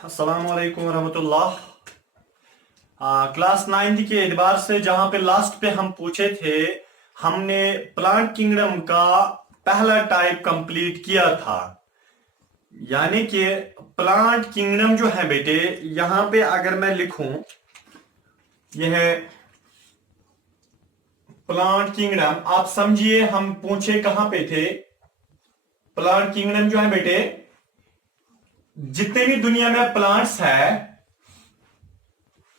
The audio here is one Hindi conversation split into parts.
अस्सलाम वालेकुम रहमतुल्लाह। क्लास 9 के एतबार से जहां पे लास्ट पे हम पूछे थे, हमने प्लांट किंगडम का पहला टाइप कंप्लीट किया था। यानी कि प्लांट किंगडम जो है बेटे, यहां पे अगर मैं लिखूं, यह है प्लांट किंगडम। आप समझिए हम पूछे कहां पे थे। प्लांट किंगडम जो है बेटे, जितने भी दुनिया में प्लांट्स है,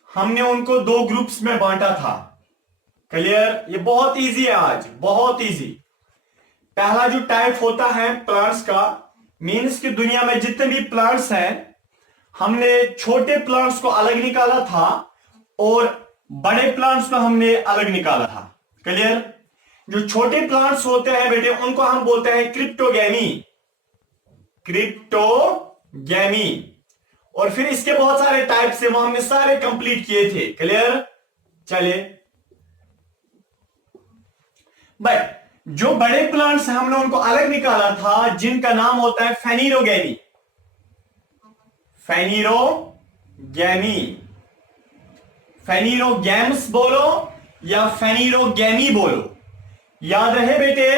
हमने उनको दो ग्रुप्स में बांटा था। क्लियर? ये बहुत इजी है, आज बहुत इजी। पहला जो टाइप होता है प्लांट्स का, मीन्स कि दुनिया में जितने भी प्लांट्स हैं, हमने छोटे प्लांट्स को अलग निकाला था और बड़े प्लांट्स को हमने अलग निकाला था। क्लियर? जो छोटे प्लांट्स होते हैं बेटे, उनको हम बोलते हैं क्रिप्टोगैमी। क्रिप्टोगैमी। और फिर इसके बहुत सारे टाइप्स है, वो हमने सारे कंप्लीट किए थे। क्लियर? चलिए, बट जो बड़े प्लांट्स हैं, हमने उनको अलग निकाला था, जिनका नाम होता है फेनिरोगैमी। फेनिरोगैमी। फेनिरोगैम्स बोलो या फेनिरोगैमी बोलो, याद रहे बेटे,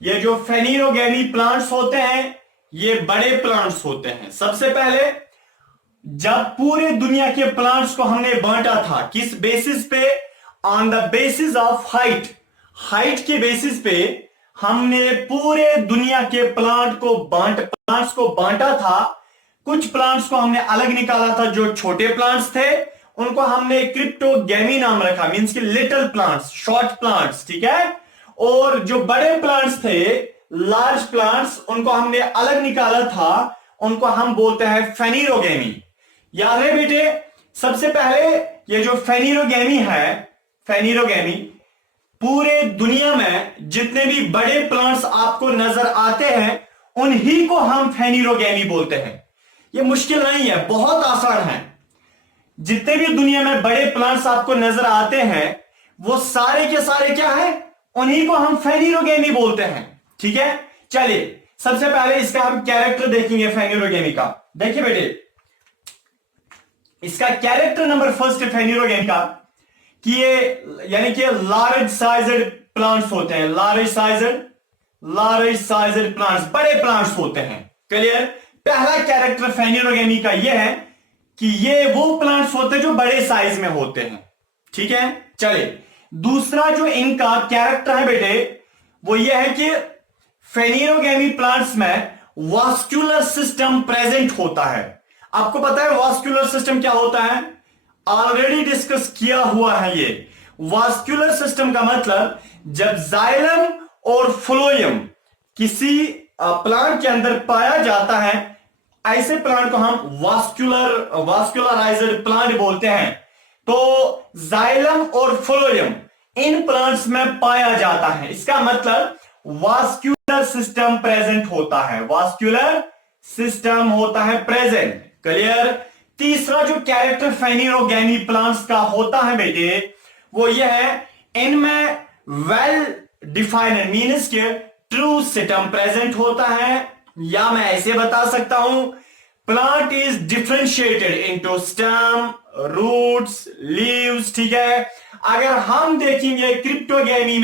ये जो फेनिरोगैमी प्लांट्स होते हैं, ये बड़े प्लांट्स होते हैं। सबसे पहले जब पूरे दुनिया के प्लांट्स को हमने बांटा था, किस बेसिस पे? On the basis of height. Height के बेसिस पे हमने पूरे दुनिया के प्लांट्स को बांटा था। कुछ प्लांट्स को हमने अलग निकाला था, जो छोटे प्लांट्स थे उनको हमने क्रिप्टोगैमी नाम रखा, मींस कि लिटिल प्लांट्स, शॉर्ट प्लांट्स। ठीक है? और जो बड़े प्लांट्स थे, लार्ज प्लांट्स, उनको हमने अलग निकाला था, उनको हम बोलते हैं फेनिरोगैमी। याद है बेटे, सबसे पहले ये जो फेनिरोगैमी है, फेनिरोगैमी, पूरे दुनिया में जितने भी बड़े प्लांट्स आपको नजर आते हैं, उन्हीं को हम फेनिरोगैमी बोलते हैं। ये मुश्किल नहीं है, बहुत आसान है। जितने भी दुनिया में बड़े प्लांट्स आपको नजर आते हैं, वो सारे के सारे क्या है? उन्हीं को हम फेनिरोगैमी बोलते हैं। ठीक है? चलिए, सबसे पहले इसका हम कैरेक्टर देखेंगे फेनिरोगैमी का। देखिए बेटे, इसका कैरेक्टर नंबर फर्स्ट फेनिरोगैमी का, कि ये यानी कि लार्ज साइजेड प्लांट्स होते हैं। लार्ज साइजेड प्लांट्स, बड़े प्लांट्स होते हैं। क्लियर? पहला कैरेक्टर फेनिरोगैमी का यह है कि ये वो प्लांट्स होते हैं जो बड़े साइज में होते हैं। ठीक है? चलिए, दूसरा जो इनका कैरेक्टर है बेटे, वो यह है कि फेनिरोगैमी प्लांट्स में वास्कुलर सिस्टम प्रेजेंट होता है। आपको पता है वास्कुलर सिस्टम क्या होता है? ऑलरेडी डिस्कस किया हुआ है ये। वास्कुलर सिस्टम का मतलब, जब जाइलम और फ्लोएम किसी प्लांट के अंदर पाया जाता है, ऐसे प्लांट को हम वास्कुलराइज्ड प्लांट बोलते हैं। तो जाइलम और फ्लोएम इन प्लांट्स में पाया जाता है, इसका मतलब वास्कुलर सिस्टम प्रेजेंट होता है। वास्कुलर सिस्टम होता है प्रेजेंट। क्लियर? तीसरा जो कैरेक्टर फेनिरोगैमी प्लांट्स का होता है बेटे, वो यह है, इनमें वेल डिफाइंड मीन्स के ट्रू सिस्टम प्रेजेंट होता है। या मैं ऐसे बता सकता हूं, plant is differentiated into stem, roots, leaves. ठीक है? अगर हम देखेंगे क्रिप्टोगैमी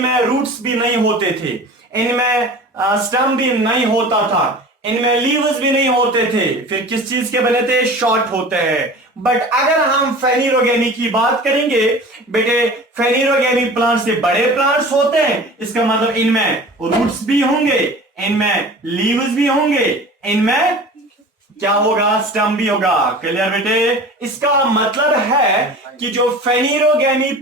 में रूट्स भी नहीं होते थे, इनमें स्टेम भी नहीं होता था, इनमें लीव्स भी नहीं होते थे, फिर किस चीज के बने थे? शॉर्ट होते हैं। बट अगर हम फेनिरोगैमी की बात करेंगे बेटे, फेनिरोगैमी प्लांट से बड़े प्लांट्स होते हैं, इसका मतलब इनमें रूट्स भी होंगे, इनमें लीव्स भी होंगे, इनमें क्या होगा? स्टेम भी होगा। क्लियर बेटे? इसका मतलब है कि जो फेनिरोगैमी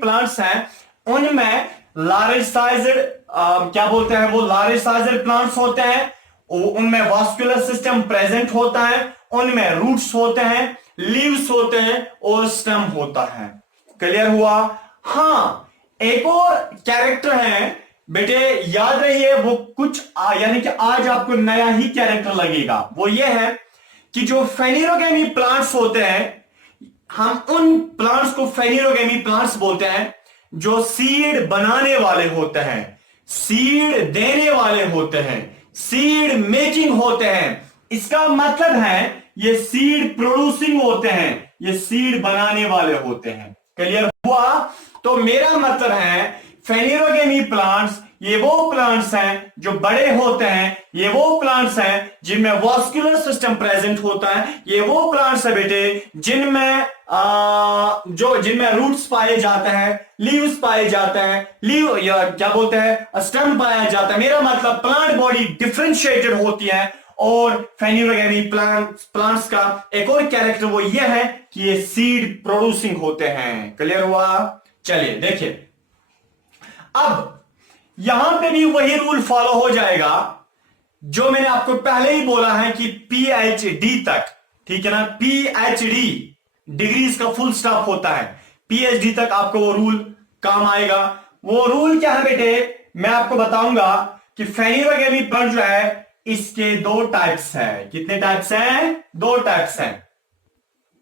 प्लांट्स हैं, उनमें लार्ज साइजेड क्या बोलते हैं, वो लार्ज साइजेड प्लांट्स होते हैं, उनमें वास्कुलर सिस्टम प्रेजेंट होता है, उनमें रूट्स होते हैं, लीव्स होते हैं और स्टेम होता है। क्लियर हुआ? हाँ, एक और कैरेक्टर है बेटे, याद रहिए, वो कुछ यानी कि आज आपको नया ही कैरेक्टर लगेगा। वो ये है कि जो फेनिरोगैमी प्लांट्स होते हैं, हम उन प्लांट्स को फेनिरोगैमी प्लांट्स बोलते हैं जो सीड बनाने वाले होते हैं, सीड देने वाले होते हैं। सीड मेकिंग होते हैं। इसका मतलब है ये सीड प्रोड्यूसिंग होते हैं, ये सीड बनाने वाले होते हैं। क्लियर हुआ? तो मेरा मतलब है फेनिरोगेमी प्लांट्स ये वो प्लांट्स हैं जो बड़े होते हैं, ये वो प्लांट्स हैं जिनमें वास्कुलर सिस्टम प्रेजेंट होता है, ये वो प्लांट्स है बेटे जिनमें जिनमें रूट्स पाए जाते हैं, लीव्स पाए जाते हैं, लीव या क्या बोलते हैं स्टेम पाया जाता है। मेरा मतलब प्लांट बॉडी डिफरेंशिएटेड होती है। और फेनिरोगेमी प्लांट्स का एक और कैरेक्टर वो ये है कि ये सीड प्रोड्यूसिंग होते हैं। क्लियर हुआ? चलिए देखिए, अब यहां पे भी वही रूल फॉलो हो जाएगा जो मैंने आपको पहले ही बोला है कि पीएचडी तक, ठीक है ना, पीएचडी डिग्रीज का फुल स्टॉप होता है, पीएचडी तक आपको वो रूल काम आएगा। वो रूल क्या है बेटे, मैं आपको बताऊंगा कि फेनिरोगेमी प्लांट जो है इसके दो टाइप्स हैं। कितने टाइप्स हैं? दो टाइप्स हैं।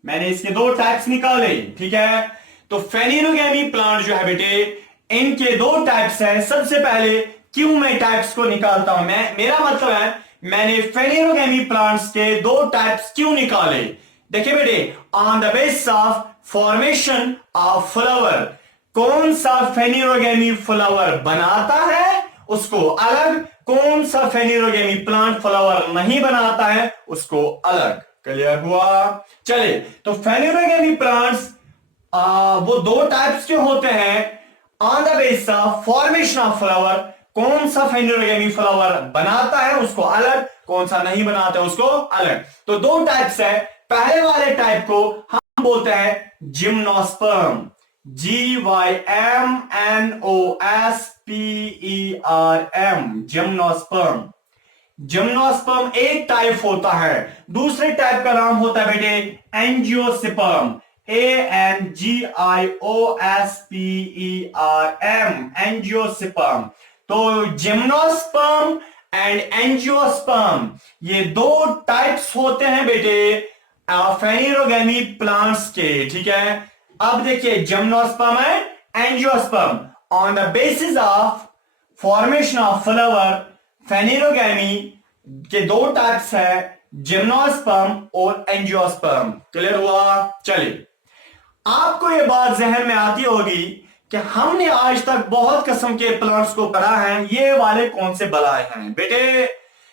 मैंने इसके दो टाइप्स निकाले, ठीक है। तो फेनिरोगेमी प्लांट जो है बेटे इनके दो टाइप्स हैं। सबसे पहले क्यों मैं टाइप्स को निकालता हूं, मेरा मतलब है मैंने फेनिरोगेमी प्लांट्स के दो टाइप्स क्यों निकाले। देखिए बेटे, on the basis of formation of flower, कौन सा फेनिरोगेमी फ्लावर बनाता है उसको अलग, कौन सा फेनिरोगेमी प्लांट फ्लावर नहीं बनाता है उसको अलग। क्लियर हुआ? चलिए, तो फेनिरोगेमी प्लांट्स वो दो टाइप्स के होते हैं। On the basis of formation of flower, कौन सा फेनिरोगेमी फ्लावर बनाता है उसको अलग, कौन सा नहीं बनाता है उसको अलग। तो दो टाइप्स है। पहले वाले टाइप को हम बोलते हैं जिम्नोस्पर्म, GYMNOSPERM, जिम्नोस्पर्म। जिम्नोस्पर्म एक टाइप होता है। दूसरे टाइप का नाम होता है बेटे एंजियोस्पर्म, ANGIOSPERM, एंजियोस्पर्म। तो जिम्नोस्पर्म एंड एंजियोस्पर्म ये दो टाइप्स होते हैं बेटे फेनिरोगेमी प्लांट्स के, ठीक है। अब देखिए, जिम्नोस्पर्म है, angiosperm. On the basis of formation of flower, phanerogamy के दो टाइप्स है, जिम्नोस्पर्म और एंजियोस्पर्म। क्लियर हुआ? चलिए, आपको यह बात जहन में आती होगी कि हमने आज तक बहुत किस्म के प्लांट्स को पढ़ा है, ये वाले कौन से बलाए हैं बेटे।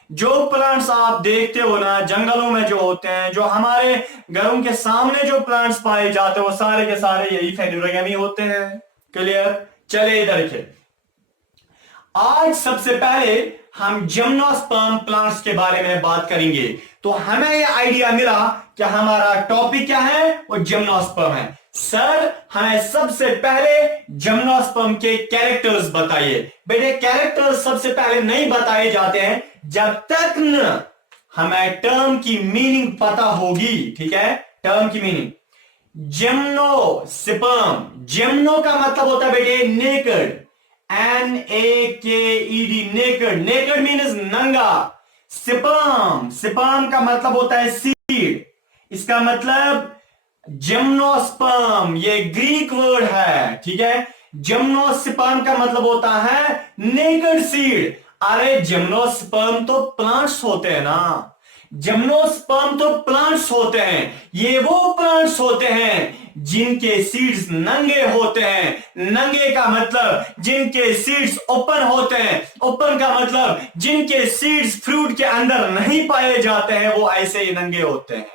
जो प्लांट्स आप देखते हो ना जंगलों में जो होते हैं, जो हमारे घरों के सामने जो प्लांट्स पाए जाते हैं, वो सारे के सारे यही फेनिरोगेमी होते हैं। क्लियर? चलिए इधर देखिए, आज सबसे पहले हम जिम्नोस्पर्म प्लांट्स के बारे में बात करेंगे। तो हमें यह आइडिया मिला कि हमारा टॉपिक क्या है, वो जिम्नोस्पर्म है। सर, हमें सबसे पहले जिम्नोस्पर्म के कैरेक्टर्स बताइए। बेटे, कैरेक्टर्स सबसे पहले नहीं बताए जाते हैं जब तक न हमें टर्म की मीनिंग पता होगी, ठीक है। टर्म की मीनिंग, जिम्नोस्पर्म, जिम्नो का मतलब होता है बेटे naked, NAKED, naked. Naked means नंगा। स्पर्म, स्पर्म का मतलब होता है सीड। इसका मतलब जिम्नोस्पर्म ये ग्रीक वर्ड है, ठीक है। जिम्नोस्पर्म का मतलब होता है नेकेड सीड। अरे जिम्नोस्पर्म तो प्लांट्स होते हैं ना, जिम्नोस्पर्म तो प्लांट्स होते हैं। ये वो प्लांट्स होते हैं जिनके सीड्स नंगे होते हैं। नंगे का मतलब जिनके सीड्स ओपन होते हैं। ओपन का मतलब जिनके सीड्स फ्रूट के अंदर नहीं पाए जाते हैं, वो ऐसे ही नंगे होते हैं।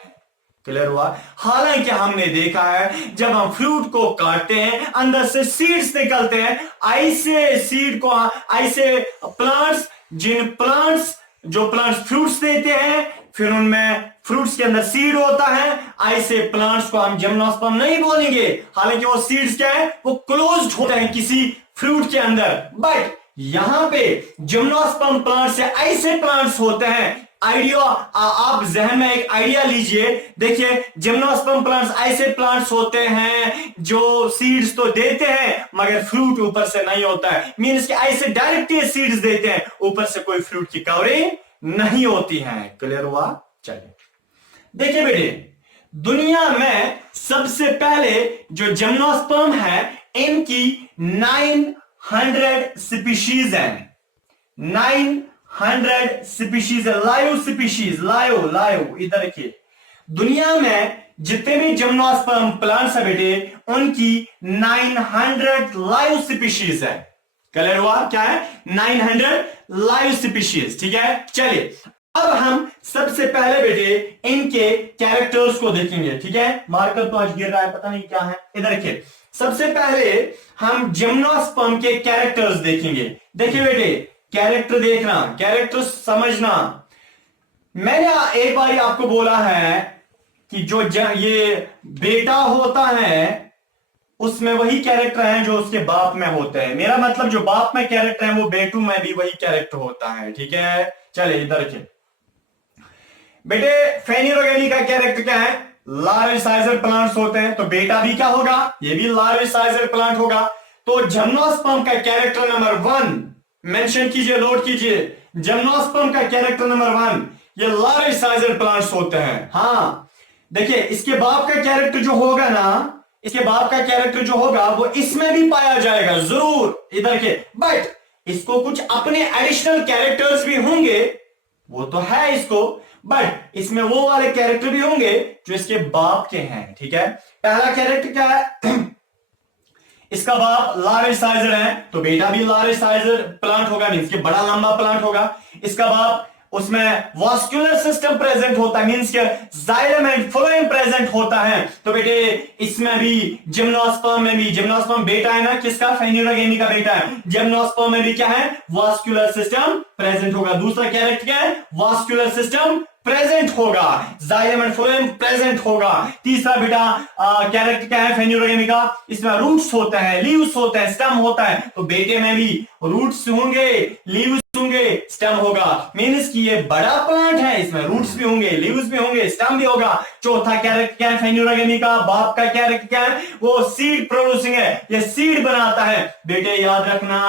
क्लियर हुआ? हालांकि हमने देखा है जब हम फ्रूट को काटते हैं अंदर से सीड्स निकलते हैं। ऐसे सीड को, ऐसे प्लांट्स, जिन प्लांट्स जो प्लांट्स फ्रूट्स देते हैं, फिर उनमें फ्रूट्स के अंदर सीड होता है, ऐसे प्लांट्स को हम जिम्नोस्पर्म नहीं बोलेंगे। हालांकि वो सीड्स क्या है, वो क्लोज्ड होते हैं किसी फ्रूट के अंदर। बट यहां पे जिम्नोस्पर्म प्लांट्स से ऐसे प्लांट्स होते हैं। आइडिया, आप जहन में एक आइडिया लीजिए। देखिए, जिम्नोस्पर्म प्लांट्स ऐसे प्लांट्स होते हैं जो सीड्स तो देते हैं मगर फ्रूट ऊपर से नहीं होता है। मींस कि ऐसे डायरेक्टली सीड्स देते हैं, ऊपर से कोई फ्रूट की कवरिंग नहीं होती है। क्लियर हुआ? चलिए देखिए बेटे, दुनिया में सबसे पहले जो जिम्नोस्पर्म है इनकी 900 स्पीशीज हैं। स्पीशीज है, लाइव स्पीशीज, लाइव लाइव। इधर देखिए, दुनिया में जितने भी जिम्नोस्पर्म प्लांट्स है बेटे, उनकी 900 लाइव स्पीशीज है। क्लियर हुआ? क्या है? 900 लाइव स्पीशीज। ठीक है, चलिए अब हम सबसे पहले बेटे इनके कैरेक्टर्स को देखेंगे। ठीक है, मार्कर तो आज गिर रहा है, पता नहीं क्या है। इधर देखिए, सबसे पहले हम जिम्नोस्पर्म के कैरेक्टर्स देखेंगे। देखिए बेटे, कैरेक्टर देखना, कैरेक्टर समझना। मैंने एक बार आपको बोला है कि जो ये बेटा होता है उसमें वही कैरेक्टर हैं जो उसके बाप में होते हैं। मेरा मतलब जो बाप में कैरेक्टर है वो बेटू में भी वही कैरेक्टर होता है। ठीक है, चलिए इधर देखिए बेटे, फेनिरोगेनी का कैरेक्टर क्या है? लार्ज साइजर प्लांट्स होते हैं, तो बेटा भी क्या होगा? ये भी लार्ज साइजर प्लांट होगा। तो जिम्नोस्पर्म का कैरेक्टर नंबर 1 मेंशन कीजिए, नोट कीजिए। जिम्नोस्पर्म का कैरेक्टर नंबर 1 ये लार्ज साइजर प्लांट्स होते हैं। हाँ देखिए, इसके बाप का कैरेक्टर जो होगा ना, इसके बाप का कैरेक्टर जो होगा वो इसमें भी पाया जाएगा जरूर। इधर के, बट इसको कुछ अपने एडिशनल कैरेक्टर्स भी होंगे, वो तो है इसको, बट इसमें वो वाले कैरेक्टर भी होंगे जो इसके बाप के हैं। ठीक है, पहला कैरेक्टर क्या है? इसका बाप लार्ज साइजर है, तो बेटा भी लार्ज साइजर प्लांट होगा, मीन्स के बड़ा लंबा प्लांट होगा। इसका बाप, उसमें वास्कुलर सिस्टम प्रेजेंट होता है, मींस के जाइलम एंड फ्लोएम प्रेजेंट होता है। तो बेटे इसमें भी जिम्नोस्पर्म में भी, जिम्नोस्पर्म बेटा है ना किसका? फेनिरोगेनी का बेटा है। जिम्नोस्पर्म में भी क्या है? वास्कुलर सिस्टम प्रेजेंट होगा। दूसरा कैरेक्टर क्या है? वास्कुलर सिस्टम प्रेजेंट होगा, जाइलम एंड फ्लोएम प्रेजेंट होगा। तीसरा बेटा कैरेक्टर क्या है फेनिरोगेमी का? इसमें रूट्स होते हैं, लीव्स होते हैं, स्टेम होता है। तो बेटे में भी रूट्स होंगे, लीव्स होंगे, स्टेम होगा। मीन्स कि ये बड़ा प्लांट है, इसमें रूट्स भी होंगे, लीव्स भी होंगे, स्टेम भी होगा। चौथा कैरेक्टर क्या है फेनिरोगेमी का? बाप का कैरेक्टर क्या है? वो सीड प्रोड्यूसिंग है, ये सीड बनाता है। बेटे याद रखना,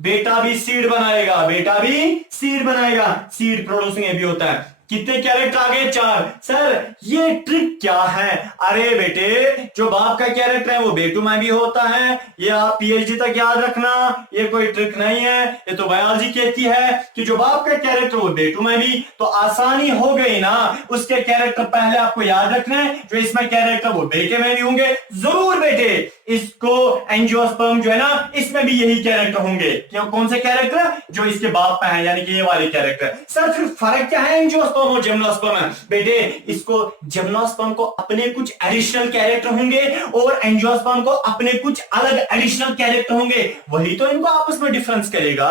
बेटा भी सीड बनाएगा, बेटा भी सीड बनाएगा, सीड प्रोड्यूसिंग भी होता है। कितने कैरेक्टर आ गए? 4। सर ये ट्रिक क्या है? अरे बेटे, जो बाप का कैरेक्टर है वो बेटू में भी होता है, ये आप पीएचडी तक याद रखना, ये कोई ट्रिक नहीं है, ये तो बायोलॉजी कहती है कि जो बाप का कैरेक्टर वो बेटू में भी। तो आसानी हो गई ना, उसके कैरेक्टर पहले आपको याद रखना है, जो इसमें कैरेक्टर वो बेटे में भी होंगे जरूर। बेटे इसको एंजियोस्पर्म जो है ना, इसमें भी यही कैरेक्टर होंगे। क्यों? कौन से कैरेक्टर? जो इसके बाप में है, यानी कि ये वाले कैरेक्टर। सर फिर फर्क क्या है एंजियोस्पर्म और जिम्नोस्पर्म में? बेटे इसको, जिम्नोस्पर्म को अपने कुछ एडिशनल कैरेक्टर होंगे और एंजियोस्पर्म को अपने कुछ अलग एडिशनल कैरेक्टर होंगे, वही तो इनको आपस में डिफरेंस करेगा।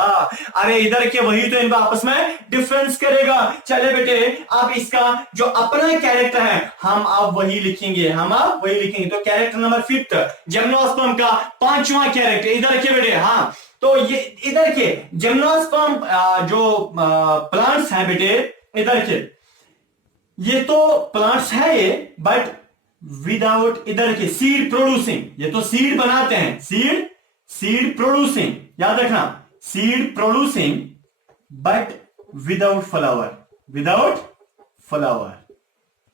अरे इधर के, वही तो इनको आपस में डिफरेंस करेगा। चले बेटे, आप इसका जो अपना कैरेक्टर है हम आप वही लिखेंगे, हम आप वही लिखेंगे। तो कैरेक्टर नंबर 5 जिम्नोस्पर्म का 5वां कैरेक्टर, इधर के बेटे। हाँ तो ये इधर के जिम्नोस्पर्म जो प्लांट्स हैं बेटे, इधर के ये तो प्लांट्स है ये, बट विदाउट, इधर के सीड प्रोड्यूसिंग, ये तो सीड बनाते हैं, सीड प्रोड्यूसिंग, याद रखना, seed producing but without flower.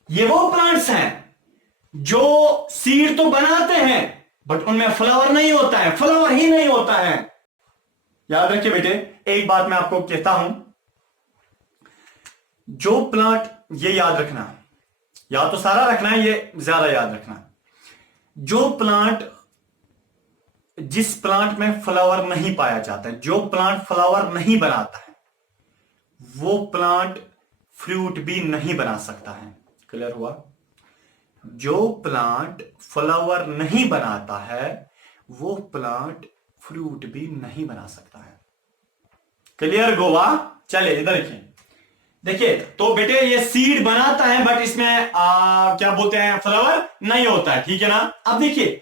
ये वो प्लांट्स हैं जो सीड तो बनाते हैं बट उनमें फ्लावर नहीं होता है, फ्लावर ही नहीं होता है। याद रखिए बेटे, एक बात मैं आपको कहता हूं, जो प्लांट, ये याद रखना, या तो सारा रखना है, ये ज्यादा याद रखना, जो प्लांट, जिस प्लांट में फ्लावर नहीं पाया जाता है, जो प्लांट फ्लावर नहीं बनाता है, वो प्लांट फ्रूट भी नहीं बना सकता है। क्लियर हुआ? जो प्लांट फ्लावर नहीं बनाता है वो प्लांट फ्रूट भी नहीं बना सकता है। क्लियर गोवा? चले इधर देखिए, देखिए तो बेटे ये सीड बनाता है बट इसमें क्या बोलते हैं, फ्लावर नहीं होता है। ठीक है ना? अब देखिए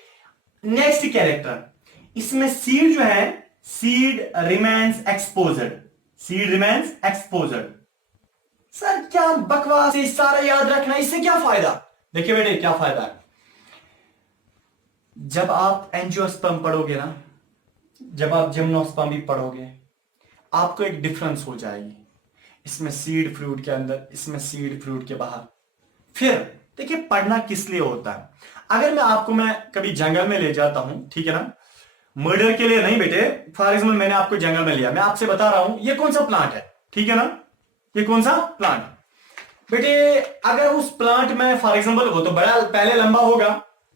नेक्स्ट कैरेक्टर, इसमें सीड जो है, seed remains exposed, seed remains exposed. Sir क्या बकवास है, सारा याद रखना, इससे क्या फायदा? देखिए बेटे क्या फायदा है, जब आप एंजियोस्पर्म पढ़ोगे ना, जब आप जिम्नोस्पर्म भी पढ़ोगे, आपको एक डिफरेंस हो जाएगी, इसमें सीड फ्रूट के अंदर, इसमें सीड फ्रूट के बाहर। फिर देखिए पढ़ना किस लिए होता है। अगर मैं कभी जंगल में ले जाता हूं, ठीक है ना, मर्डर के लिए नहीं बेटे, फॉर एग्जाम्पल मैंने आपको जंगल में लिया, मैं आपसे बता रहा हूं ये कौन सा प्लांट है, ठीक है ना। ये कौन सा प्लांट बेटे, अगर उस प्लांट में फॉर एग्जांपल वो तो बड़ा पहले लंबा होगा,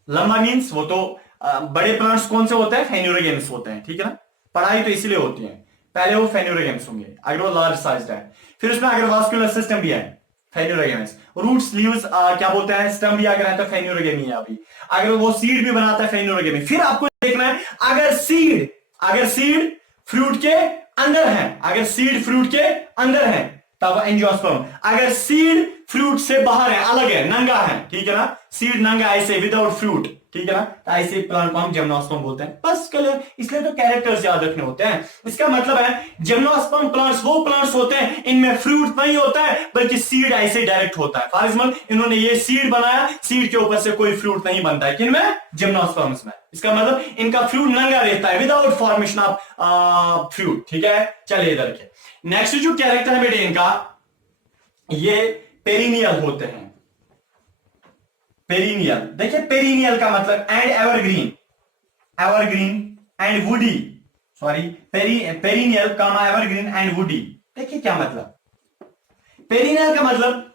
लंबा मींस वो तो बड़े प्लांट्स कौन से होते हैं, फेन्यूरोगेम्स होते हैं, ठीक है ना। पढ़ाई तो इसीलिए होती है, पहले वो फेन्यूरोगेम्स होंगे अगर वो लार्ज साइज है, फिर उसमें अगर वास्कुलर सिस्टम भी है फेन्यूरोगेम्स, रूट्स लीव्स क्या बोलते हैं, स्टम भी अगर है तो फेन्यूरोगेमी है अभी, अगर वो सीड भी बनाता है फेन्यूरोगेमी। फिर आपको देखना है अगर सीड फ्रूट के अंदर है, अगर सीड फ्रूट के अंदर है तब एंजियोस्पर्म, अगर सीड फ्रूट से बाहर है, अलग है, नंगा है, ठीक है ना, सीड नंगा ऐसे विदाउट फ्रूट, ठीक है ना, तो ऐसे प्लांट को हम जिम्नोस्पर्म बोलते हैं। बस क्लियर, इसलिए तो कैरेक्टर्स याद रखने होते हैं। इसका मतलब है जिम्नोस्पर्म प्लांट्स वो प्लांट्स होते हैं इनमें फ्रूट नहीं होता है बल्कि सीड ऐसे डायरेक्ट होता है। फॉर एग्जाम्पल इन्होंने ये सीड बनाया, सीड के ऊपर से कोई फ्रूट नहीं बनता है, किनमें, जिम्नोस्पर्म्स में। इसका मतलब इनका फ्रूट नंगा रहता है विदाउट फॉर्मेशन ऑफ फ्रूट, ठीक है। चलिए इधर के नेक्स्ट जो कैरेक्टर है बेटे इनका, ये पेरिनियल होते हैं। पेरिनियल, देखिए पेरिनियल का मतलब and evergreen, evergreen and woody, sorry perennial का एवरग्रीन एंड वुडी। देखिए क्या मतलब, पेरिनियल का मतलब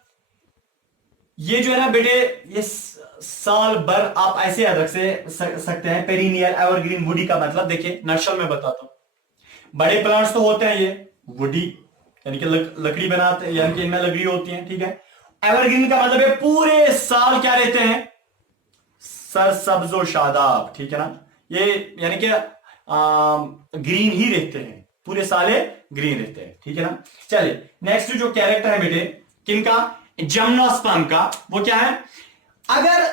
ये जो है ना बेटे, ये साल भर आप ऐसे याद रख सकते हैं। पेरिनियल, एवरग्रीन, वुडी का मतलब देखिए नक्शल में बताता हूं। बड़े प्लांट्स तो होते हैं ये वुडी, यानी कि लकड़ी बनाते हैं, यानी कि इनमें लकड़ी होती है, ठीक है। एवरग्रीन का मतलब है पूरे साल क्या रहते हैं, सरसब्जो शादाब, ठीक है ना। ये यानी कि ग्रीन ही रहते हैं, पूरे साल ग्रीन रहते हैं, ठीक है ना। चलिए नेक्स्ट जो कैरेक्टर है बेटे किनका, जिम्नोस्पर्म का, वो क्या है, अगर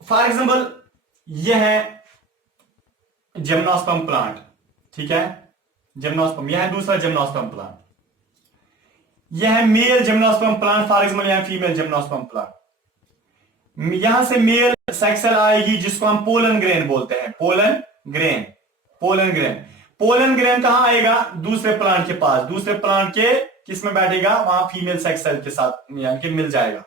फॉर एग्जांपल ये है जिम्नोस्पर्म प्लांट, ठीक है, जिम्नोस्पर्म, यह है दूसरा जिम्नोस्पर्म प्लांट, यह है male gymnosperm plant, for example यह फीमेल जिम्नोस्पर्म प्लांट। यहां से मेल सेक्सल आएगी जिसको हम पोलन ग्रेन बोलते हैं, pollen grain, pollen grain. Pollen grain कहां आएगा, दूसरे प्लांट के पास, दूसरे प्लांट के किसमें बैठेगा, वहां फीमेल सेक्स सेल के साथ यानी कि मिल जाएगा।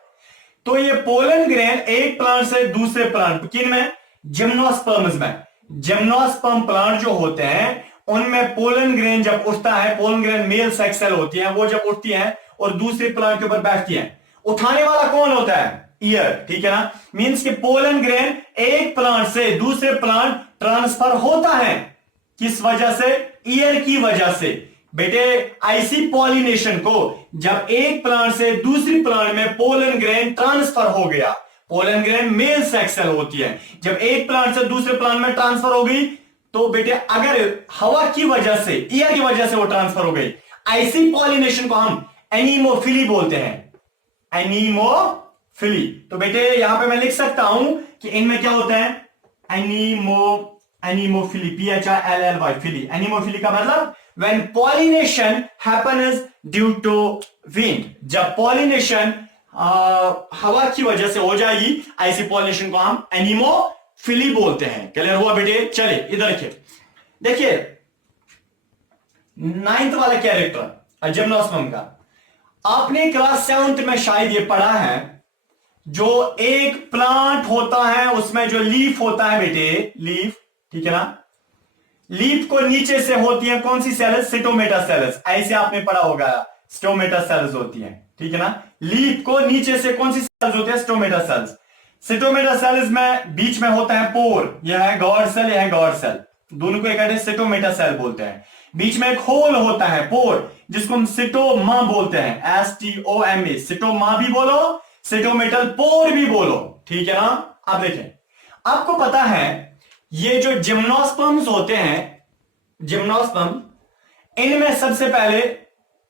तो ये पोलन ग्रेन एक प्लांट से दूसरे प्लांट, किन में, जिम्नोस्पर्म्स में। जिम्नोस्पर्म प्लांट जो होते हैं उनमें पोलन ग्रेन जब उठता है, pollen grain male sex cell होती है, वो जब उठती है और दूसरे प्लांट के ऊपर बैठती है, उठाने वाला कौन होता है, ईयर, ठीक है ना। मींस कि पोलन ग्रेन एक प्लांट से दूसरे प्लांट ट्रांसफर होता है, किस वजह से, ईयर की वजह से। बेटे ऐसी पॉलिनेशन को जब एक प्लांट से दूसरी प्लांट में पोलन ग्रेन ट्रांसफर हो गया, pollen grain male sex cell होती है, जब एक प्लांट से दूसरे प्लांट में ट्रांसफर हो गई तो बेटे अगर हवा की वजह से, एयर की वजह से वो ट्रांसफर हो गई, ऐसी पॉलिनेशन को हम एनीमोफिली बोलते हैं, एनीमोफिली। तो बेटे यहां पे मैं लिख सकता हूं कि इनमें क्या होता है, एनीमोफिली, PHILLY, फिली। एनीमोफिली का मतलब when pollination happens due to wind, जब पॉलिनेशन हवा की वजह से हो जाएगी, ऐसी पॉलिनेशन को हम एनीमोफिली बोलते हैं। क्लियर हुआ बेटे। चलिए इधर के देखिए 9th वाला कैरेक्टर जिम्नोस्पर्म का, आपने क्लास 7th में शायद ये पढ़ा है, जो एक प्लांट होता है उसमें जो लीफ होता है बेटे, लीफ, ठीक है ना, लीफ को नीचे से होती है कौन सी सेल्स, स्टोमेटा सेल्स, ऐसे आपने पढ़ा होगा, स्टोमेटा सेल्स होती हैं, ठीक है ना। लीफ को नीचे से कौन सी सेल्स होती है, स्टोमेटा सेल्स। स्टोमेटा सेल्स में बीच में होता है पोर, यह है गॉड सेल, यह है गॉड सेल, दोनों को इकट्ठे स्टोमेटा सेल बोलते हैं। बीच में एक होल होता है पोर, जिसको हम सिटोमा बोलते हैं, STOMA, सिटोमा भी बोलो, सिटोमेटल पोर भी बोलो, ठीक है ना। अब देखें, आपको पता है ये जो जिम्नोस्पर्म्स होते हैं, जिम्नोस्पर्म, इनमें सबसे पहले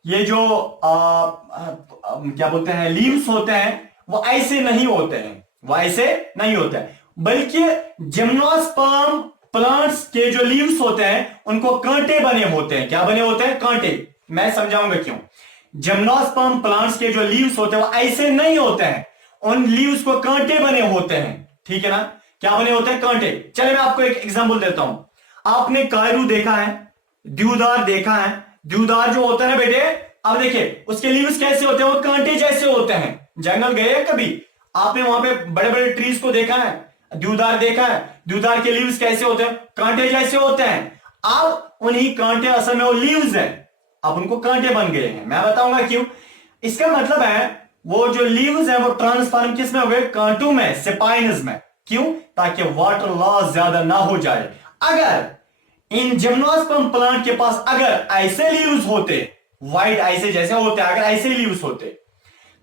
ये जो क्या बोलते हैं, लीव्स होते हैं, वो ऐसे नहीं होते हैं, वो ऐसे नहीं होते हैं, बल्कि जिम्नोस्पर्म प्लांट्स के जो लीव्स होते हैं उनको कांटे बने होते हैं। क्या बने होते हैं, कांटे। मैं समझाऊंगा क्यों। जिम्नोस्पर्म प्लांट्स के जो लीव्स होते हैं वो ऐसे नहीं होते हैं, उन लीव्स को कांटे बने होते हैं, ठीक है ना। क्या बने होते हैं, कांटे। चलिए मैं आपको एक एग्जांपल देता हूं। आपने कायरू देखा है, देवदार देखा है, देवदार जो होता है ना बेटे, अब देखिए उसके लीव्स कैसे होते हैं, वो कांटे जैसे होते हैं। जंगल गए कभी आपने, वहां पे बड़े बड़े ट्रीज को देखा है, देवदार देखा है, देवदार के लीव्स कैसे होते हैं, कांटे जैसे होते हैं। अब उन्हीं कांटे असल में वो लीव्स हैं, अब उनको कांटे बन गए हैं। मैं बताऊंगा क्यों। इसका मतलब है वो जो लीव्स हैं वो ट्रांसफॉर्म किस में हो गए, कांटों में, सेपाइनस में। क्यों, ताकि वाटर लॉस ज्यादा ना हो जाए। अगर इन जिम्नोस्पर्म प्लांट के पास अगर ऐसे लीव्स होते, वाइट ऐसे जैसे होते, अगर ऐसे लीव्स होते,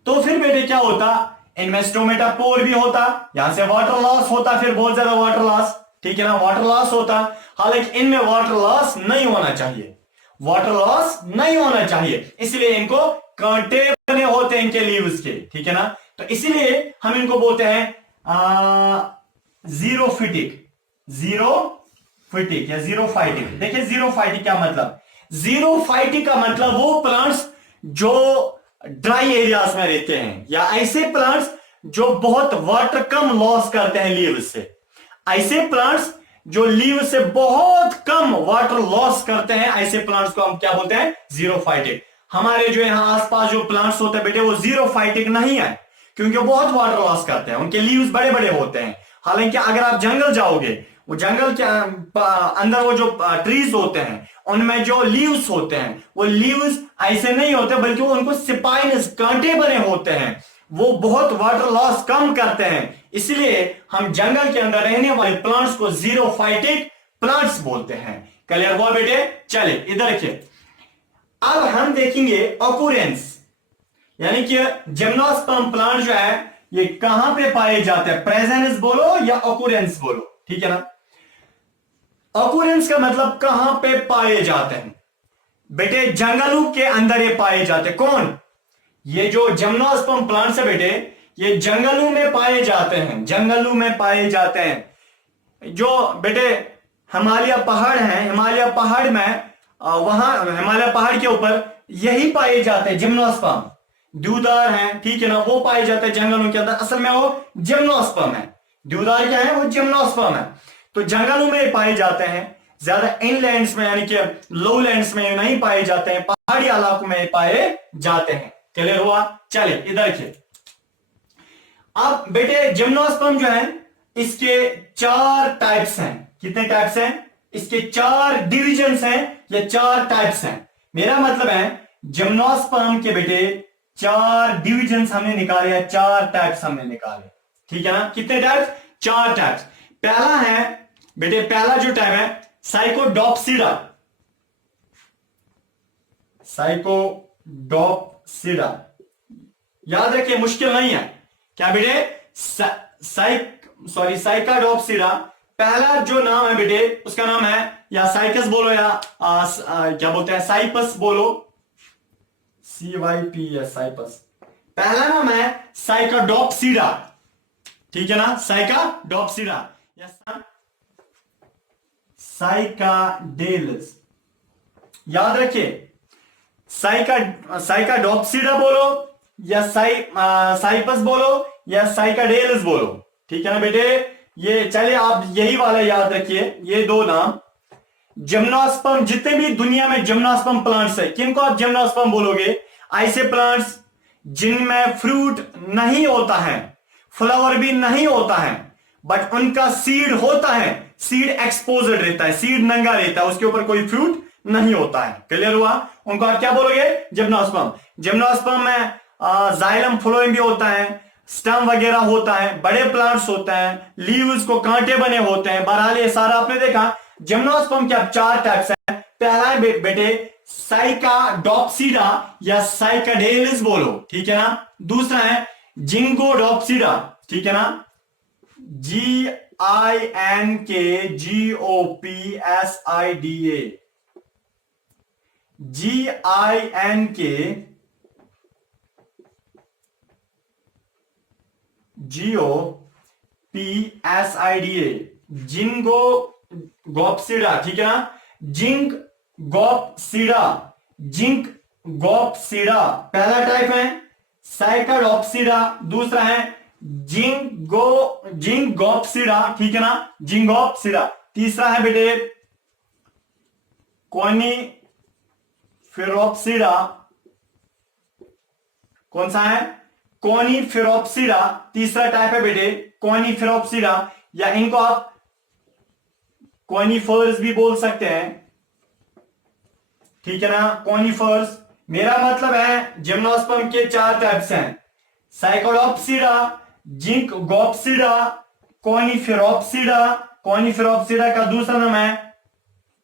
तो फिर बेटे क्या होता, इनमें स्टोमेटा पोर भी होता, यहां से वाटर लॉस होता, फिर बहुत ज्यादा वाटर लॉस, ठीक है ना, वाटर लॉस होता। हालांकि इनमें वाटर लॉस नहीं होना चाहिए, वाटर लॉस नहीं होना चाहिए, इसलिए इनको कांटे बने होते हैं इनके लीव्स के, ठीक है ना। तो इसीलिए हम इनको बोलते हैं जीरोफिटिक, जीरोफिटिक या जीरोफाइटिक। देखिए जीरोफाइटिक क्या मतलब, जीरोफाइटिक का मतलब वो प्लांट्स जो ड्राई एरियाज में रहते हैं, या ऐसे प्लांट्स जो बहुत वाटर कम लॉस करते हैं लीव से। ऐसे प्लांट्स जो लीव से बहुत कम वाटर लॉस करते हैं, ऐसे प्लांट्स को हम क्या बोलते हैं, जीरोफाइटिक। हमारे जो यहां आसपास जो प्लांट्स होते हैं बेटे वो जीरोफाइटिक नहीं है, क्योंकि वो बहुत वाटर लॉस करते हैं, उनके लीव्स बड़े बड़े होते हैं। हालांकि अगर आप जंगल जाओगे, वो जंगल के अंदर वो जो ट्रीज होते हैं उनमें जो लीव्स होते हैं वो लीव्स ऐसे नहीं होते, बल्कि वो उनको स्पाइनस, कांटे बने होते हैं, वो बहुत वाटर लॉस कम करते हैं। इसलिए हम जंगल के अंदर रहने वाले प्लांट्स को जीरोफाइटिक प्लांट्स बोलते हैं। क्लियर हुआ बेटे। चले इधर देखिए, अब हम देखेंगे ऑकुरेंस, यानी कि जिम्नोस्पर्म प्लांट जो है ये कहां पे पाए जाते हैं, प्रेजेंस बोलो या ऑकुरेंस बोलो, ठीक है ना। ऑकुरेंस का मतलब कहां पे पाए जाते हैं बेटे, जंगलों के अंदर ये पाए जाते हैं। कौन, ये जो जिम्नोस्पर्म प्लांट्स है बेटे, ये जंगलों में पाए जाते हैं, जंगलों में पाए जाते हैं। जो बेटे हिमालय पहाड़ है, हिमालय पहाड़ में वहां हिमालय पहाड़ के ऊपर यही पाए जाते हैं जिम्नोस्पर्म, देवदार हैं, ठीक है ना, वो पाए जाते हैं जंगलों के अंदर। असल में वो जिम्नोस्पर्म है, देवदार क्या है, वो जिम्नोस्पर्म है। तो जंगलों में पाए जाते हैं, ज्यादा इनलैंड्स में यानी कि लोलैंड्स में नहीं पाए जाते हैं, पहाड़ी इलाकों में पाए जाते हैं। क्लियर हुआ। चले इधर देखिए, अब बेटे जिम्नोस्पर्म जो है इसके 4 टाइप्स हैं। कितने टाइप्स हैं, इसके 4 डिविजन्स हैं या 4 टाइप्स हैं। मेरा मतलब है जिम्नोस्पर्म के बेटे 4 डिविजन्स हमने निकाले या 4 टाइप्स हमने निकाले, ठीक है ना। कितने टाइप्स, 4 टाइप्स। पहला है बेटे, पहला जो टाइप है साइकोडॉप्सिडा, साइकोडॉप्सिडा, याद रखिए मुश्किल नहीं है। क्या बेटे, साइकाडॉप्सिडा। पहला जो नाम है बेटे उसका नाम है, या साइकस बोलो या क्या बोलते हैं, साइपस बोलो, CYPS, साइपस। पहला नाम है साइकाडॉप्सिडा, ठीक है ना, साइकाडॉप्सिडा या साइकाडेलस। याद रखिए, साइकाडॉप्सिडा बोलो या साइपस बोलो या साइकाडेलस बोलो, ठीक है ना बेटे। ये चलिए आप यही वाला याद रखिए, ये 2 नाम। जिम्नोस्पर्म, जितने भी दुनिया में जिम्नोस्पर्म प्लांट्स है, किनको आप जिम्नोस्पर्म बोलोगे, ऐसे प्लांट्स जिनमें फ्रूट नहीं होता है, फ्लावर भी नहीं होता है, बट उनका सीड होता है, सीड एक्सपोज्ड रहता है, सीड नंगा रहता है, उसके ऊपर कोई फ्रूट नहीं होता है। क्लियर हुआ। उनको आप क्या बोलोगे, जिम्नोस्पर्म। जिम्नोस्पर्म में जाइलम फ्लोएम भी होता है, स्टम वगैरह होता है, बड़े प्लांट्स होते हैं, लीव्स को कांटे बने होते हैं। बहरहाल ये सारा आपने देखा। जिम्नोस्पर्म के अब 4 टाइप्स हैं। पहला है बेटे साइकाडॉप्सिडा या साइकाडेलस बोलो, ठीक है ना। दूसरा है जिंगोडॉप्सिडा, ठीक है ना, GINKGOPSIDA, GINKGOPSIDA, जिंगो गोप्सिडा, ठीक है ना, जिंक गोप्सिडा, जिंक गोप्सिडा पहला टाइप है। साइकाडॉप्सिडा दूसरा है, जिंगोप्सिडा, ठीक है ना, जिंगोप्सिडा। तीसरा है बेटे कोनिफेरोप्सिडा, कौन सा है, कोनिफेरोप्सिडा, तीसरा टाइप है बेटे कोनिफेरोप्सिडा, या इनको आप कोनिफर्स भी बोल सकते हैं, ठीक है ना, कॉनिफर्स। मेरा मतलब है जिम्नोस्पर्म के 4 टाइप्स हैं, साइकोडॉप्सिडा, जिंकोगोप्सिडा, कॉनिफेरोप्सिडा। कॉनिफेरोप्सिडा का दूसरा नाम है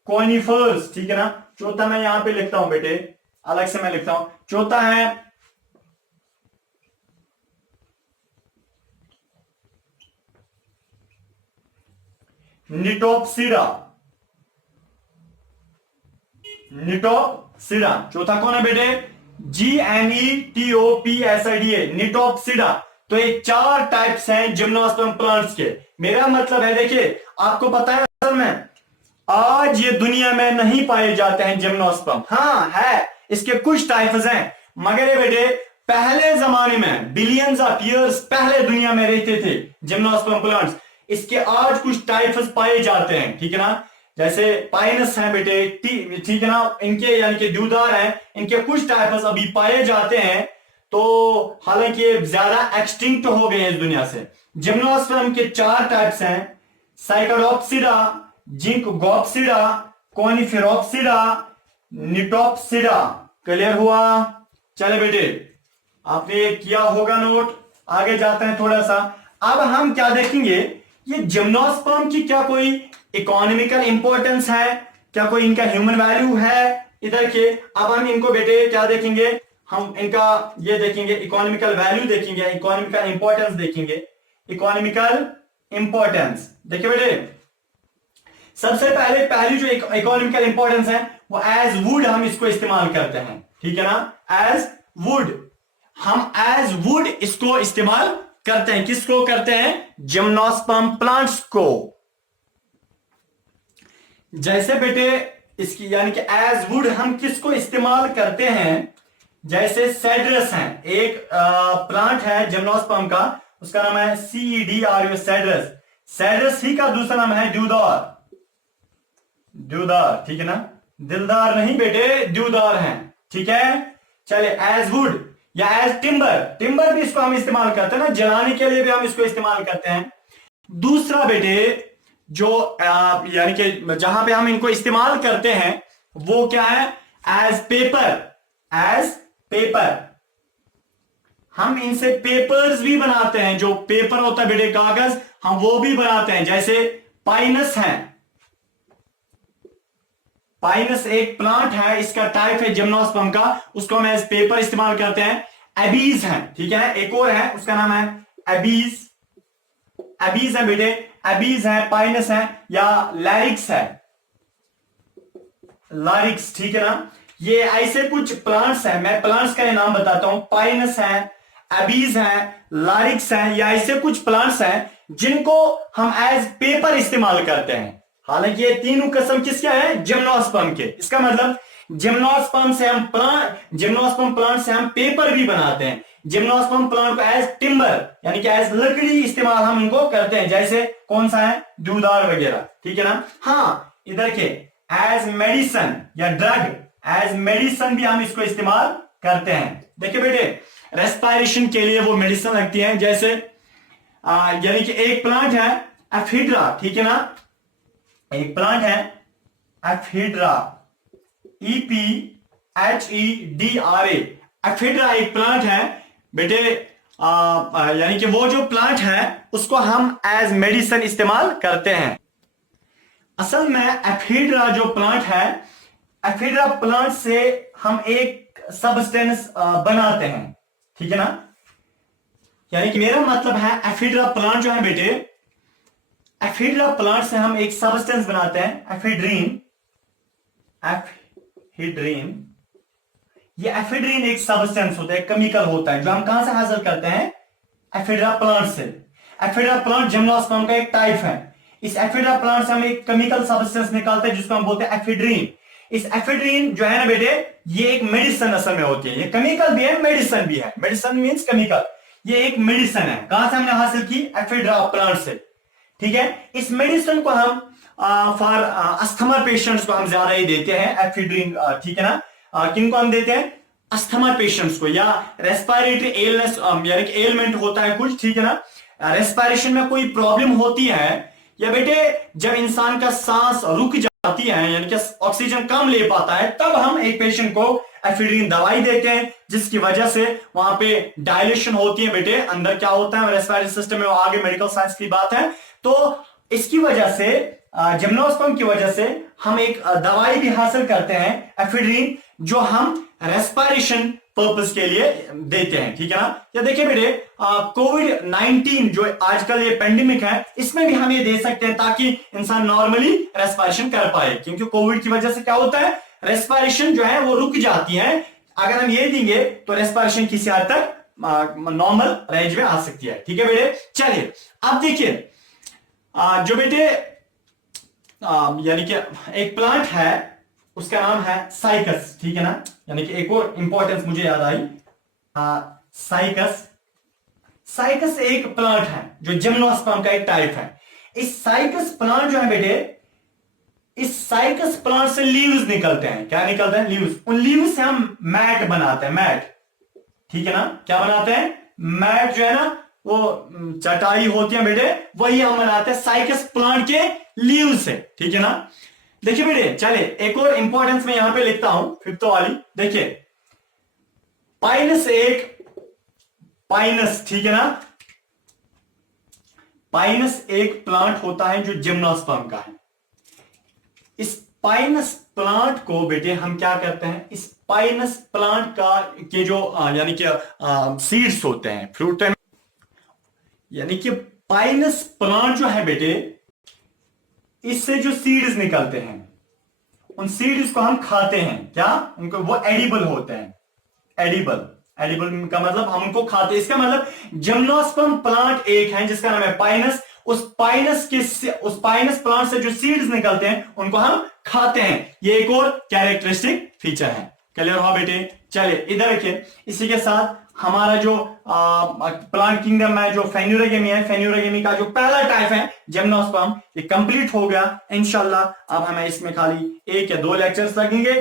कॉनिफर्स, ठीक है ना। चौथा मैं यहां पे लिखता हूं बेटे, अलग से मैं लिखता हूं। चौथा है निटोप्सिडा, निटोप्सिडा। चौथा कौन है बेटे? GNETOPSIDA, निटोप्सिडा। तो ये 4 टाइप्स हैं जिम्नोस्पर्म प्लांट्स के। मेरा मतलब है, देखिए आपको पता है असल में आज ये दुनिया में नहीं पाए जाते हैं जिम्नोस्पर्म। हाँ है, इसके कुछ टाइप्स हैं, मगर ये बेटे पहले जमाने में बिलियंस ऑफ ईयर्स पहले दुनिया में रहते थे जिम्नोस्पर्म प्लांट्स। इसके आज कुछ टाइप्स पाए जाते हैं, ठीक है ना। जैसे पाइनस है बेटे, ठीक है ना, इनके यानी कि देवदार हैं, इनके कुछ टाइप्स अभी पाए जाते हैं। तो हालांकि ज्यादा एक्सटिंक्ट हो गए हैं इस दुनिया से। जिम्नोस्पर्म के 4 टाइप्स हैं, साइकोडॉप्सिडा, जिंकोगोप्सिडा, कॉनिफेरोप्सिडा, निटोप्सिडा। क्लियर हुआ? चले बेटे, आपने किया होगा नोट। आगे जाते हैं थोड़ा सा। अब हम क्या देखेंगे, ये जिम्नोस्पर्म की क्या कोई इकोनॉमिकल इंपॉर्टेंस है, क्या कोई इनका ह्यूमन वैल्यू है इधर के। अब हम इनको बेटे क्या देखेंगे, हम इनका ये देखेंगे, इकोनॉमिकल वैल्यू देखेंगे, इकोनॉमिकल इंपॉर्टेंस देखेंगे। इकोनॉमिकल इंपॉर्टेंस देखिए बेटे, सबसे पहले पहली जो इकोनॉमिकल इंपॉर्टेंस है वो एज वुड हम इसको इस्तेमाल करते हैं, ठीक है ना। एज वुड, हम एज वुड इसको इस्तेमाल करते हैं। किसको करते हैं? जिम्नोस्पर्म प्लांट्स को। जैसे बेटे इसकी यानी कि एज वुड हम किसको इस्तेमाल करते हैं, जैसे सेड्रस है, एक प्लांट है जिम्नोस्पर्म का, उसका नाम है CEDRU, सेड्रस। सेड्रस ही का दूसरा नाम है देवदार, देवदार, ठीक है ना। दिलदार नहीं बेटे, देवदार है, ठीक है। चले एज वुड या एज टिम्बर, टिम्बर भी इसको हम इस्तेमाल करते हैं ना, जलाने के लिए भी हम इसको इस्तेमाल करते हैं। दूसरा बेटे जो यानी कि जहां पे हम इनको इस्तेमाल करते हैं वो क्या है? As paper, as paper. हम इनसे पेपर्स भी बनाते हैं, जो पेपर होता है बेटे कागज, हम वो भी बनाते हैं। जैसे पाइनस है, पाइनस एक प्लांट है, इसका टाइप है जिम्नोस्पर्म का, उसको हम एज पेपर इस्तेमाल करते हैं। एबीज है, ठीक है ना, एक और है उसका नाम है एबीज, एबीज है बेटे, एबीज है, पाइनस है, या लैरिक्स है, लैरिक्स, ठीक है ना। ये ऐसे कुछ प्लांट्स हैं, मैं प्लांट्स का ये नाम बताता हूं, पाइनस है, एबीज है, लैरिक्स है, या ऐसे कुछ प्लांट्स हैं जिनको हम एज पेपर इस्तेमाल करते हैं। हालांकि ये तीनों किस्म किसके हैं? जिम्नोस्पर्म के। इसका मतलब जिम्नोस्पर्म से हम जिम्नोस्पर्म प्लांट से हम पेपर भी बनाते हैं। जिम्नोस्पर्म प्लांट को एज टिम्बर यानी कि एज लकड़ी इस्तेमाल हम इनको करते हैं। जैसे कौन सा है? देवदार वगैरह, ठीक है ना। हाँ इधर के एज मेडिसन या ड्रग, एज मेडिसन भी हम इसको इस्तेमाल करते हैं। देखिए बेटे, रेस्पिरेशन के लिए वो मेडिसिन लगती है। जैसे यानी कि एक प्लांट है एफिड्रा, ठीक है ना, एक प्लांट है एफिड्रा, EPHEDRA, एफिड्रा एक प्लांट है बेटे। यानी कि वो जो प्लांट है उसको हम एज मेडिसिन इस्तेमाल करते हैं। असल में एफिड्रा जो प्लांट है, एफिड्रा प्लांट से हम एक सब्सटेंस बनाते हैं, ठीक है ना। यानी कि मेरा मतलब है एफिड्रा प्लांट जो है बेटे, एफिड्रा प्लांट से हम एक सब्सटेंस बनाते हैं, एफिड्रीन, एफिड्रीन। ये एफिड्रीन एक सब्सटेंस होता है, केमिकल होता है, जो हम कहां से हासिल करते हैं? एफिड्रा प्लांट से। एफिड्रा प्लांट जिम्नोस्पर्म का एक टाइप है। इस एफिड्रा प्लांट से हम एक केमिकल सब्सटेंस निकालते हैं जिसको हम बोलते हैं एफिड्रीन। इस एफिड्रीन जो है ना बेटे, ये एक मेडिसिन असल में होती है। ये केमिकल भी है, मेडिसिन भी है। मेडिसिन मींस केमिकल, ये एक मेडिसिन है। कहां से हमने हासिल की? एफिड्रा प्लांट से, ठीक है। इस मेडिसिन को हम फॉर अस्थमा पेशेंट्स को हम ज्यादा ही देते हैं, एफिड्रीन, ठीक है ना। किनको हम देते हैं? अस्थमा पेशेंट्स को, या रेस्पिरेटरी एलनेस यानी कि एलमेंट होता है कुछ, ठीक है ना, रेस्पिरेशन में कोई प्रॉब्लम होती है, या बेटे जब इंसान का सांस रुक आती है, यानी कि ऑक्सीजन कम ले पाता है, तब हम एक पेशेंट को एफिड्रीन दवाई देते हैं, जिसकी वजह से वहां पे डायलेशन होती है बेटे, अंदर क्या होता है रेस्पिरेटरी सिस्टम में, वो आगे मेडिकल साइंस की बात है। तो इसकी वजह से जिम्नोस्पर्म की वजह से हम एक दवाई भी हासिल करते हैं एफिड्रीन, जो हम रेस्पिरेशन पर्पस के लिए देते हैं, ठीक है ना। या देखिए बेटे कोविड-19 जो आजकल ये पेंडेमिक है, इसमें भी हम ये दे सकते हैं ताकि इंसान नॉर्मली रेस्पिरेशन कर पाए, क्योंकि कोविड की वजह से क्या होता है, रेस्पिरेशन जो है वो रुक जाती है। अगर हम ये देंगे तो रेस्पिरेशन किसी हद तक नॉर्मल रेंज में आ सकती है, ठीक है बेटे। चलिए अब देखिए जो बेटे यानी कि एक प्लांट है, उसका नाम है साइकस, ठीक है ना। यानी कि एक और इंपॉर्टेंस मुझे याद आई, साइकस। साइकस एक प्लांट है जो जिम्नोस्पर्म का एक टाइप है। इस साइकस प्लांट जो है बेटे, इस साइकस प्लांट से लीव्स निकलते हैं। क्या निकलते हैं? लीव्स। उन लीव्स से हम मैट बनाते हैं, मैट, ठीक है ना। क्या बनाते हैं? मैट जो है ना, वो चटाई होती है बेटे, वही हम बनाते हैं साइकस प्लांट के लीव से, ठीक है ना। देखिए बेटे चले एक और इंपॉर्टेंस में यहां पे लिखता हूं, फिफ्थ वाली। देखिए पाइनस, ठीक है ना, पाइनस एक प्लांट होता है जो जिम्नोस्पर्म का है। इस पाइनस प्लांट को बेटे हम क्या करते हैं, इस पाइनस प्लांट का के जो यानी कि सीड्स होते हैं, फ्रूट है, यानी कि पाइनस प्लांट जो है बेटे, इससे जो सीड्स निकलते हैं, उन सीड्स को हम खाते हैं। क्या? उनको वो एडिबल होते हैं। एडिबल का मतलब हम उनको खाते हैं। इसका मतलब जिम्नोस्पर्म प्लांट एक है जिसका नाम है पाइनस। उस पाइनस प्लांट से जो सीड्स निकलते हैं उनको हम खाते हैं। ये एक और कैरेक्टरिस्टिक फीचर है। क्लियर हुआ बेटे? चलिए इधर रखिए। इसी के साथ हमारा जो प्लांट किंगडम है, जो फेन्यूरोगेमी है, फेन्यूरोगेमी का जो पहला टाइप है जिम्नोस्पर्म, ये कंप्लीट हो गया इंशाल्लाह। अब हमें इसमें खाली 1 या 2 लेक्चर्स लगेंगे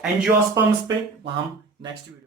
एंजियोस्पर्म्स पे, वहां हम नेक्स्ट वीडियो